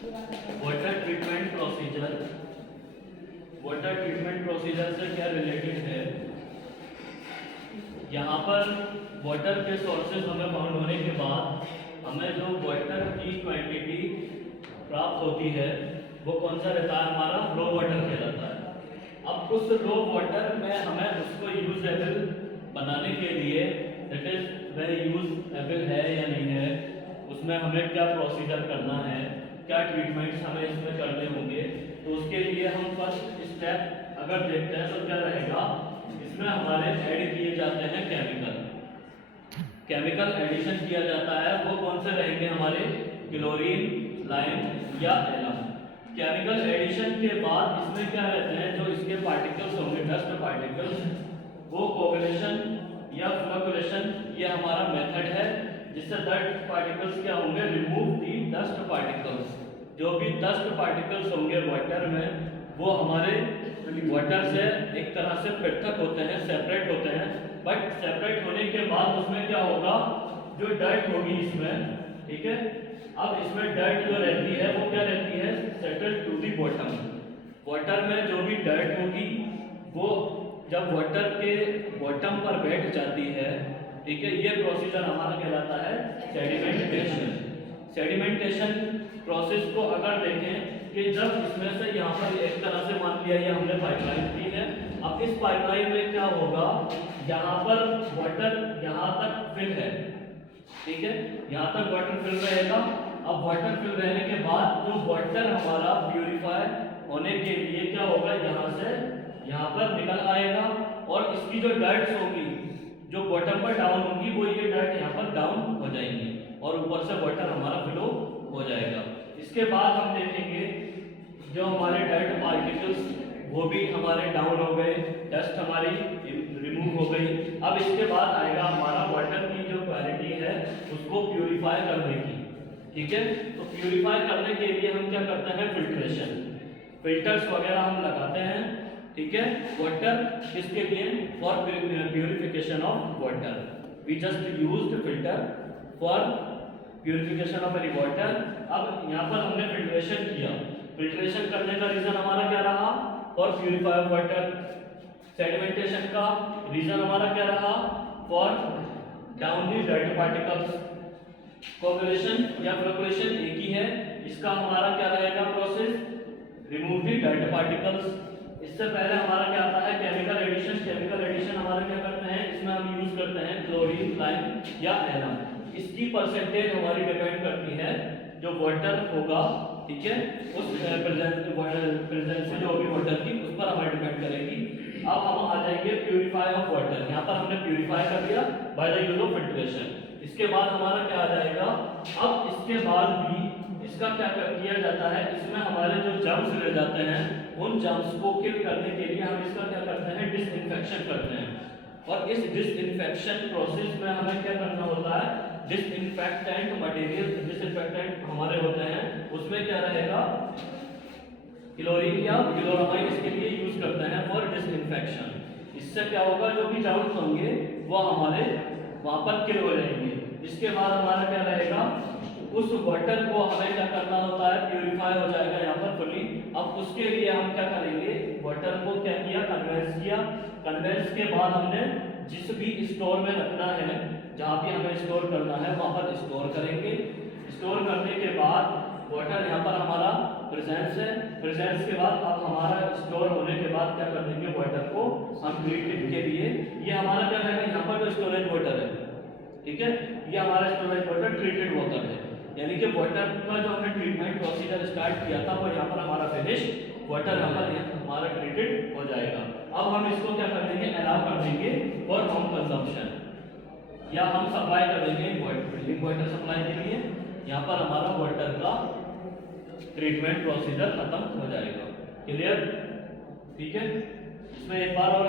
Water treatment procedure, water treatment procedure से क्या related है। यहाँ पर वाटर के सोर्सेज हमें फाउंड होने के बाद हमें जो वाटर की क्वांटिटी प्राप्त होती है वो कौन सा रहता है, हमारा रो वाटर कहलाता है। अब उस रो वाटर में हमें उसको यूजेबल बनाने के लिए, दैट इज वह यूजेबल है या नहीं है, उसमें हमें क्या प्रोसीजर करना है, क्या ट्रीटमेंट्स हमें इसमें करने होंगे। तो उसके लिए हम फर्स्ट स्टेप अगर देखते हैं तो क्या रहेगा, इसमें हमारे ऐड किए जाते हैं केमिकल एडिशन किया जाता है। वो कौन से रहेंगे हमारे, क्लोरीन, लाइम या एलम। केमिकल एडिशन के बाद इसमें क्या रहते हैं, जो इसके पार्टिकल्स होंगे, डस्ट पार्टिकल्स, वो कोगुलेशन या फ्लोकुलेशन, ये हमारा मेथड है जिससे डस्ट पार्टिकल्स क्या होंगे, रिमूव दी डस्ट पार्टिकल्स। जो भी डस्ट पार्टिकल्स होंगे वाटर में, वो हमारे वाटर से एक तरह से पृथक होते हैं, सेपरेट होते हैं। बट सेपरेट होने के बाद उसमें क्या होगा, जो डर्ट होगी इसमें, ठीक है, अब इसमें डर्ट जो रहती है वो क्या रहती है, settle to the bottom. Water में जो भी डर्ट होगी वो जब वाटर के बॉटम पर बैठ जाती है, ठीक है, ये प्रोसीजर हमारा कहलाता है सेडिमेंटेशन। सेडिमेंटेशन प्रोसेस को अगर देखें कि जब इसमें से यहाँ पर एक तरह से मान लिया ये हमने पाइपलाइन की है, अब इस पाइपलाइन में क्या होगा, यहाँ पर वाटर यहाँ तक फिल है, ठीक है, यहाँ तक वाटर फिल रहेगा। अब वाटर फिल रहने के बाद जो वाटर हमारा प्यूरिफाई होने के लिए क्या होगा, यहाँ से यहाँ पर निकल आएगा और इसकी जो डर्ट्स होगी जो बॉटम पर डाउन होंगी वो ये डर्ट यहाँ पर डाउन हो जाएंगी और ऊपर से वाटर हमारा फ्लो हो जाएगा। इसके बाद हम देखेंगे जो हमारे डर्ट पार्टिकल्स वो भी हमारे डाउन हो गए, डस्ट हमारी रिमूव हो गई। अब इसके बाद आएगा हमारा वाटर की जो क्वालिटी है उसको प्यूरिफाई करने की, ठीक है। तो प्यूरिफाई करने के लिए हम क्या करते हैं, फिल्ट्रेशन, फिल्टर्स वगैरह हम लगाते हैं, ठीक है। वाटर किसके लिए, for purification of water, we just used filter for purification of any water. अब यहाँ पर हमने फिल्ट्रेशन किया, फिल्ट्रेशन करने का रीजन हमारा क्या रहा, for purify of water. Sedimentation का रीजन हमारा क्या रहा, for down the dirt particles. Coagulation या फ्लोकुलेशन एक ही है, इसका हमारा क्या रहेगा प्रोसेस, रिमूव दी डर्ट पार्टिकल्स। इससे पहले हमारा क्या आता है, केमिकल एडिशन। केमिकल एडिशन हमारा क्या करते हैं, इसमें हम यूज करते हैं क्लोरीन, लाइम या एलम। इसकी परसेंटेज हमारी डिपेंड करती है जो वाटर होगा, ठीक है, उस प्रेजेंस जो होगी वाटर की, उस पर हमारी डिपेंड करेगी। अब हम आ जाएंगे प्यूरिफाई ऑफ वाटर। यहाँ पर हमने प्यूरिफाई कर दिया by the use of filtration. इसके बाद हमारा क्या आ जाएगा, अब इसके बाद भी इसका क्या किया जाता है, इसमें हमारे जो जर्म्स रह जाते हैं उन जर्म्स को किल करने के लिए हम इसका क्या करते हैं, डिसइंफेक्शन करते हैं। और इस डिसइंफेक्शन प्रोसेस में हमें क्या करना होता है, डिसइंफेक्टेंट मटेरियल, डिसइंफेक्टेंट हमारे होते हैं, उसमें क्या रहेगा, क्लोरीन या क्लोरामाइन इसके लिए यूज करते हैं फॉर डिसइंफेक्शन। इससे क्या होगा, जो भी जर्म्स होंगे वो हमारे वहां पर किल हो जाएंगे। इसके बाद हमारा क्या रहेगा, उस वाटर को हमें क्या करना होता है, प्यूरिफाई हो जाएगा यहाँ पर फुली। अब उसके लिए हम क्या करेंगे, वाटर को क्या किया, कन्वेंस किया। कन्वेंस के बाद हमने जिस भी स्टोर में रखना है, जहाँ भी हमें स्टोर करना है वहाँ पर स्टोर करेंगे। स्टोर करने के बाद वाटर यहाँ पर हमारा प्रेजेंस है, प्रेजेंस के बाद अब हमारा स्टोर होने के बाद क्या कर देंगे, वाटर को हम ट्रीटमेंट के लिए, ये हमारा क्या रहेगा, यहाँ पर जो स्टोरेज वाटर है, ठीक है, ये हमारा स्टोरेज वाटर ट्रीटेड वाटर है। यानी कि वाटर का जो हमने ट्रीटमेंट प्रोसीजर स्टार्ट किया था वो यहाँ पर हमारा फिनिश, वाटर यहाँ पर हमारा ट्रीटेड हो जाएगा। अब हम इसको क्या कर देंगे, अलाउ कर देंगे फॉर होम कंजम्पशन, या हम सप्लाई कर देंगे ड्रिंकिंग वाटर सप्लाई के लिए। यहाँ पर हमारा वाटर का ट्रीटमेंट प्रोसीजर खत्म हो जाएगा। क्लियर, ठीक है। इसमें एक बार और